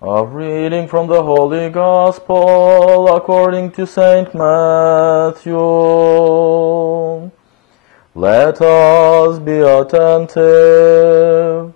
A reading from the Holy Gospel according to Saint Matthew. Let us be attentive.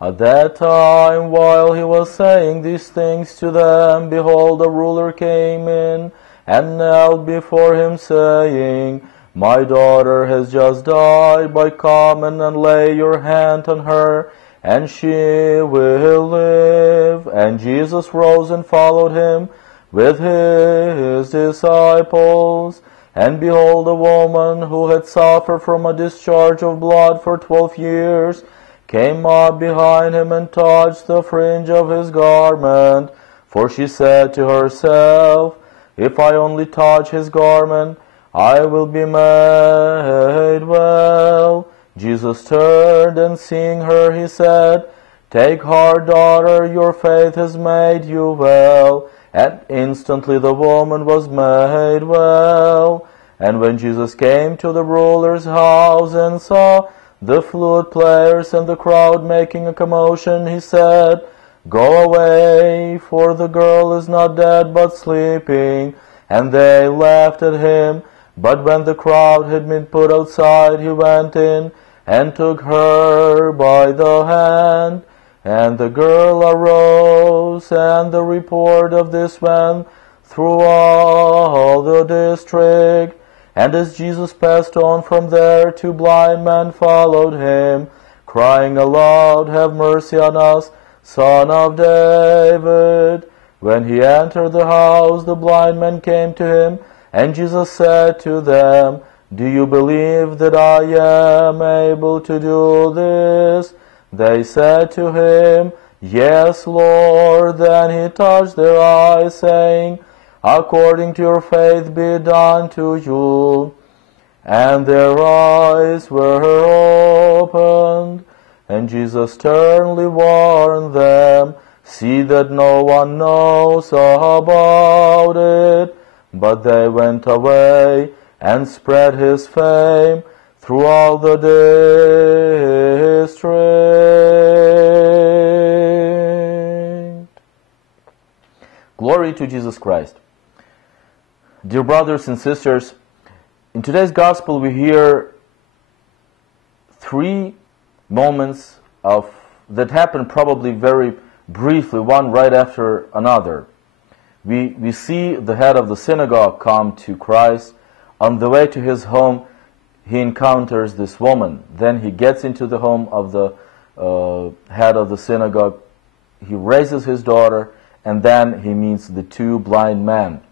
At that time, while he was saying these things to them, behold, a ruler came in and knelt before him, saying, My daughter has just died, but come and lay your hand on her, and she will live. And Jesus rose and followed him with his disciples. And behold, a woman who had suffered from a discharge of blood for 12 years came up behind him and touched the fringe of his garment. For she said to herself, If I only touch his garment, I will be made well. Jesus turned, and seeing her, he said, Take heart, daughter, your faith has made you well. And instantly the woman was made well. And when Jesus came to the ruler's house and saw the flute players and the crowd making a commotion, he said, Go away, for the girl is not dead but sleeping. And they laughed at him. But when the crowd had been put outside, he went in and took her by the hand. And the girl arose, and the report of this went through all the district. And as Jesus passed on from there, 2 blind men followed him, crying aloud, Have mercy on us, Son of David. When he entered the house, the blind men came to him, and Jesus said to them, Do you believe that I am able to do this? They said to him, Yes, Lord. Then he touched their eyes, saying, According to your faith be done to you. And their eyes were opened. And Jesus sternly warned them, See that no one knows about it. But they went away and spread his fame through all the district. Glory to Jesus Christ. Dear brothers and sisters, in today's gospel we hear 3 moments that happen probably very briefly, one right after another. We see the head of the synagogue come to Christ. On the way to his home, he encounters this woman. Then he gets into the home of the head of the synagogue. He raises his daughter, and then he meets the 2 blind men.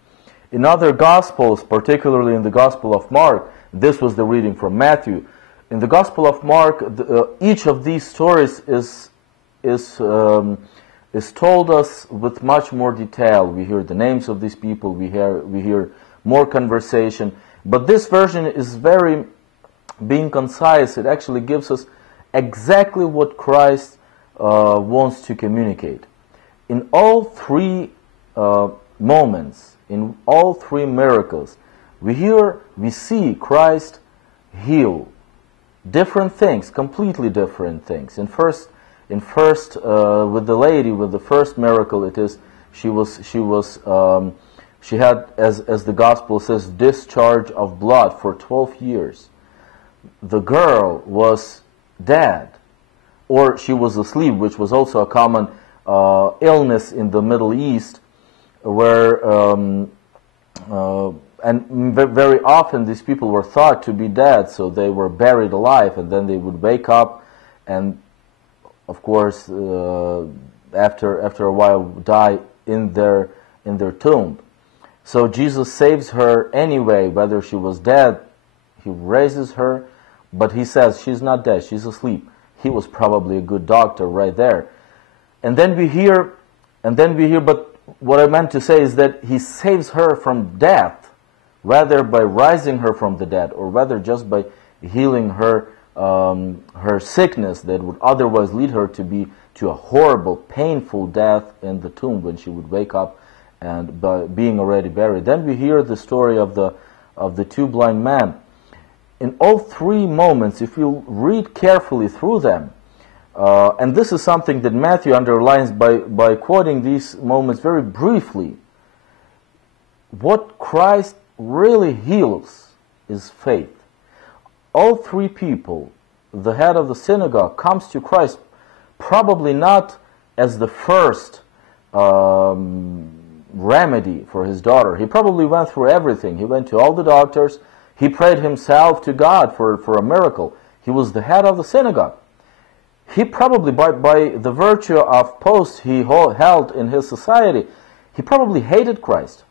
In other Gospels, particularly in the Gospel of Mark, this was the reading from Matthew. In the Gospel of Mark, each of these stories is told us with much more detail. We hear the names of these people, we hear more conversation. But this version is very being concise. It actually gives us exactly what Christ wants to communicate. In all 3 moments, in all 3 miracles, we see Christ heal different things, completely different things. In first, with the lady, with the first miracle, it is she had, as the gospel says, discharge of blood for 12 years. The girl was dead, or she was asleep, which was also a common illness in the Middle East, where and very often these people were thought to be dead, so they were buried alive, and then they would wake up, and of course, after a while, die in their tomb. So Jesus saves her anyway, whether she was dead. He raises her, but he says she's not dead, she's asleep. He was probably a good doctor right there. And then we hear, but what I meant to say is that he saves her from death, whether by rising her from the dead, or whether just by healing her sickness that would otherwise lead her to a horrible, painful death in the tomb when she would wake up and by being already buried. Then we hear the story of the 2 blind men. In all 3 moments, if you read carefully through them, And this is something that Matthew underlines by quoting these moments very briefly. What Christ really heals is faith. All three people, the head of the synagogue comes to Christ probably not as the first remedy for his daughter. He probably went through everything. He went to all the doctors. He prayed himself to God for a miracle. He was the head of the synagogue. He probably, by the virtue of post he held in his society, he probably hated Christ.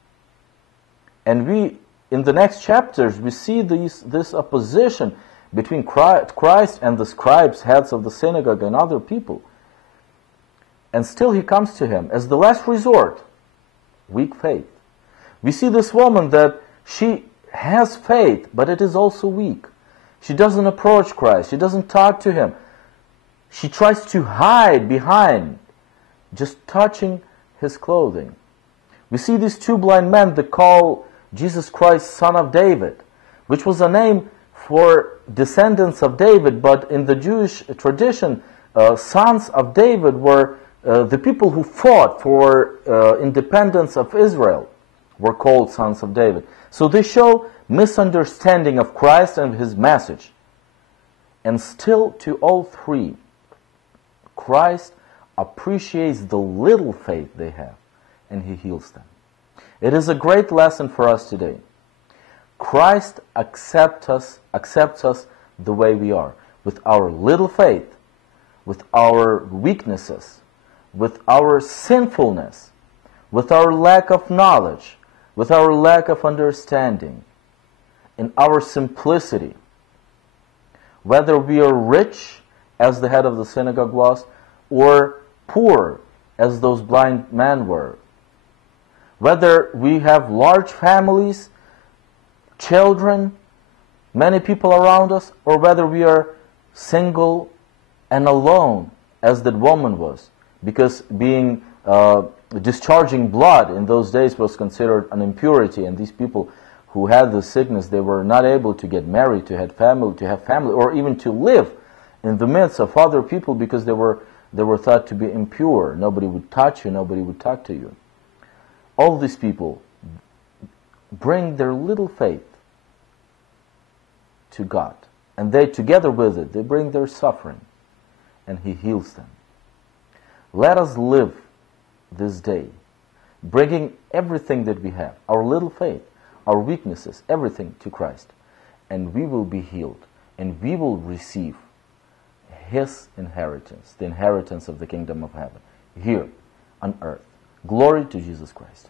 And we, in the next chapters, we see this opposition between Christ and the scribes, heads of the synagogue, and other people. And still he comes to him as the last resort. Weak faith. We see this woman that she has faith, but it is also weak. She doesn't approach Christ. She doesn't talk to him. She tries to hide behind, just touching his clothing. We see these two blind men that call Jesus Christ Son of David, which was a name for descendants of David, but in the Jewish tradition, sons of David were the people who fought for independence of Israel, were called sons of David. So they show misunderstanding of Christ and his message. And still, to all three, Christ appreciates the little faith they have, and he heals them. It is a great lesson for us today. Christ accepts us the way we are, with our little faith, with our weaknesses, with our sinfulness, with our lack of knowledge, with our lack of understanding, in our simplicity. Whether we are rich, as the head of the synagogue was, or poor, as those blind men were. Whether we have large families, children, many people around us, or whether we are single and alone, as that woman was, because discharging blood in those days was considered an impurity, and these people who had the sickness, they were not able to get married, to have family, or even to live in the midst of other people, because they were thought to be impure. Nobody would touch you, nobody would talk to you. All these people bring their little faith to God, and they, together with it, they bring their suffering, and he heals them. Let us live this day, bringing everything that we have, our little faith, our weaknesses, everything to Christ, and we will be healed, and we will receive his inheritance, the inheritance of the kingdom of heaven, here on earth. Glory to Jesus Christ.